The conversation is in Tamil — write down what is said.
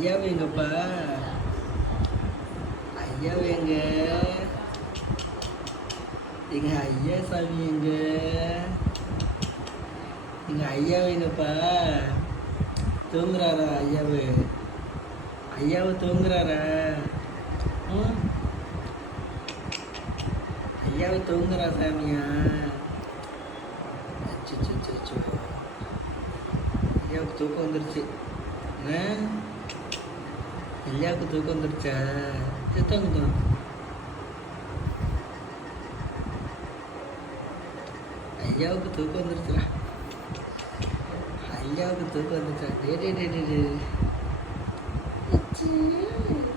ஐயாவை எங்கப்பா? ஐயாவை எங்க? எங்க ஐயா சாமி எங்க? எங்க ஐயாவை எங்கப்பா? தூங்குறாரா ஐயாவு? ஐயாவை தூங்குறாரா? ஐயாவை தூங்குறா சாமியா? அச்சோ, ஐயாவுக்கு தூக்கம் வந்துருச்சு. ஐயாவுக்கு தூக்கம் வந்துருச்சா? தூங்க. ஐயாவுக்கு தூக்கம் வந்துருச்சுடா. ஐயாவுக்கு தூக்கம் வந்துருச்சா? டே